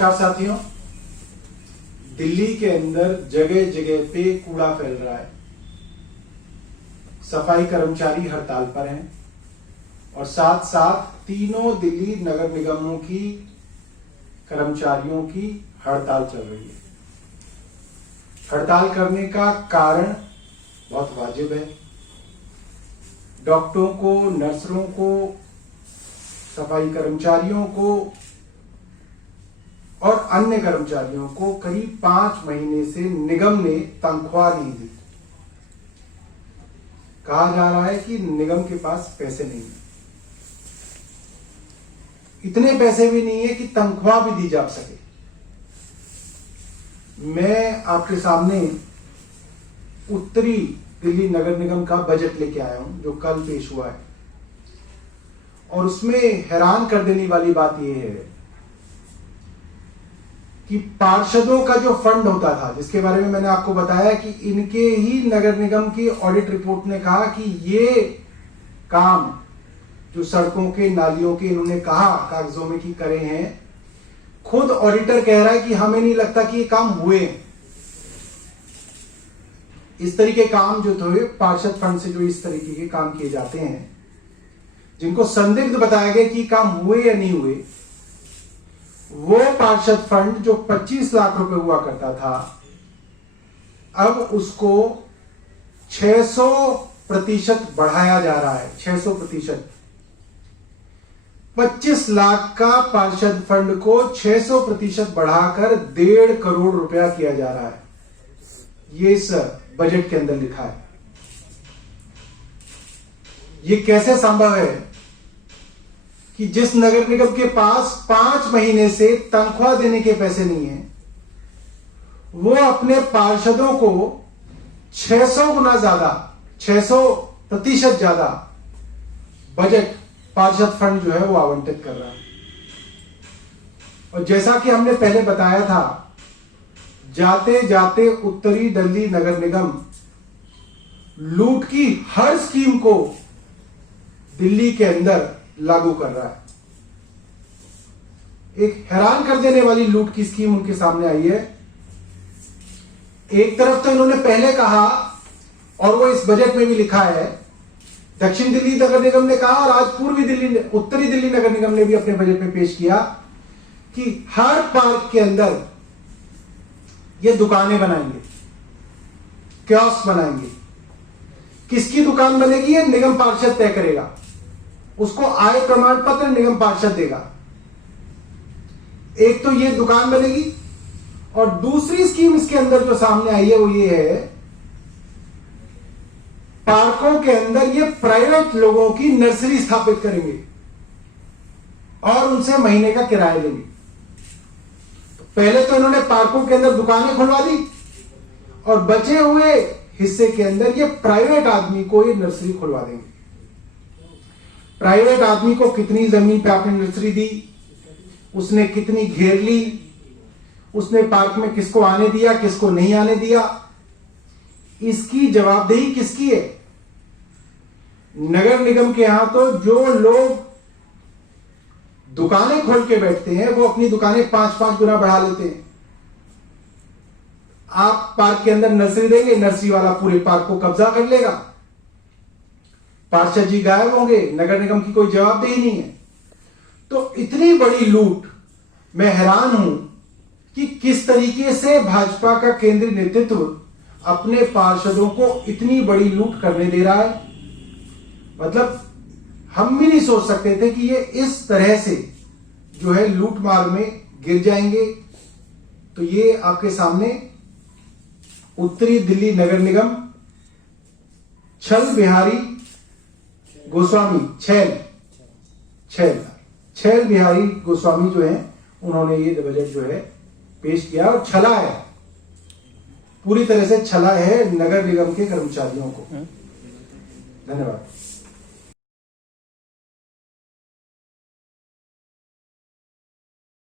नमस्कार साथियों। दिल्ली के अंदर जगह जगह पे कूड़ा फैल रहा है। सफाई कर्मचारी हड़ताल पर हैं और साथ साथ तीनों दिल्ली नगर निगमों की कर्मचारियों की हड़ताल चल रही है। हड़ताल करने का कारण बहुत वाजिब है। डॉक्टरों को, नर्सों को, सफाई कर्मचारियों को और अन्य कर्मचारियों को करीब 5 महीने से निगम ने तनख्वाह नहीं दी। कहा जा रहा है कि निगम के पास पैसे नहीं है, इतने पैसे भी नहीं है कि तनख्वाह भी दी जा सके। मैं आपके सामने उत्तरी दिल्ली नगर निगम का बजट लेके आया हूं जो कल पेश हुआ है, और उसमें हैरान कर देने वाली बात यह है कि पार्षदों का जो फंड होता था, जिसके बारे में मैंने आपको बताया कि इनके ही नगर निगम की ऑडिट रिपोर्ट ने कहा कि ये काम जो सड़कों के, नालियों के इन्होंने कहा कागजों में कि करे हैं, खुद ऑडिटर कह रहा है कि हमें नहीं लगता कि ये काम हुए। इस तरीके काम जो थे पार्षद फंड से, जो इस तरीके के काम किए जाते हैं, जिनको संदिग्ध बताया गया कि काम हुए या नहीं हुए, वो पार्षद फंड जो 25 लाख रुपए हुआ करता था, अब उसको 600% बढ़ाया जा रहा है। 600%। 25 लाख का पार्षद फंड को 600% बढ़ाकर 1.5 करोड़ रुपया किया जा रहा है। ये इस बजट के अंदर लिखा है। ये कैसे संभव है कि जिस नगर निगम के पास 5 महीने से तनख्वाह देने के पैसे नहीं है, वो अपने पार्षदों को 600 गुना ज्यादा, 600% ज्यादा बजट पार्षद फंड जो है वो आवंटित कर रहा है। और जैसा कि हमने पहले बताया था, जाते जाते उत्तरी दिल्ली नगर निगम लूट की हर स्कीम को दिल्ली के अंदर लागू कर रहा है। एक हैरान कर देने वाली लूट की स्कीम उनके सामने आई है। एक तरफ तो इन्होंने पहले कहा, और वो इस बजट में भी लिखा है, दक्षिण दिल्ली नगर निगम ने कहा और आज उत्तरी दिल्ली नगर निगम ने भी अपने बजट में पेश किया कि हर पार्क के अंदर ये दुकानें बनाएंगे, कियोस्क बनाएंगे। किसकी दुकान बनेगी ये निगम पार्षद तय करेगा, उसको आय प्रमाण पत्र निगम पार्षद देगा। एक तो ये दुकान बनेगी, और दूसरी स्कीम इसके अंदर जो सामने आई है वो ये है, पार्कों के अंदर ये प्राइवेट लोगों की नर्सरी स्थापित करेंगे और उनसे महीने का किराया लेंगे। पहले तो इन्होंने पार्कों के अंदर दुकानें खुलवा दी, और बचे हुए हिस्से के अंदर ये प्राइवेट आदमी को ये नर्सरी खुलवा देंगे। प्राइवेट आदमी को कितनी जमीन पे आपने नर्सरी दी, उसने कितनी घेर ली, उसने पार्क में किसको आने दिया, किसको नहीं आने दिया, इसकी जवाबदेही किसकी है? नगर निगम के यहां तो जो लोग दुकानें खोल के बैठते हैं वो अपनी दुकानें 5-5 गुना बढ़ा लेते हैं। आप पार्क के अंदर नर्सरी देंगे, नर्सरी वाला पूरे पार्क को कब्जा कर लेगा, पार्षद जी गायब होंगे, नगर निगम की कोई जवाबदेही नहीं है। तो इतनी बड़ी लूट, मैं हैरान हूं कि किस तरीके से भाजपा का केंद्रीय नेतृत्व अपने पार्षदों को इतनी बड़ी लूट करने दे रहा है। मतलब हम भी नहीं सोच सकते थे कि ये इस तरह से जो है लूट मार में गिर जाएंगे। तो ये आपके सामने उत्तरी दिल्ली नगर निगम छल बिहारी गोस्वामी, छैल बिहारी गोस्वामी जो है, उन्होंने ये बजट जो है पेश किया और छला है, पूरी तरह से छला है नगर निगम के कर्मचारियों को। धन्यवाद।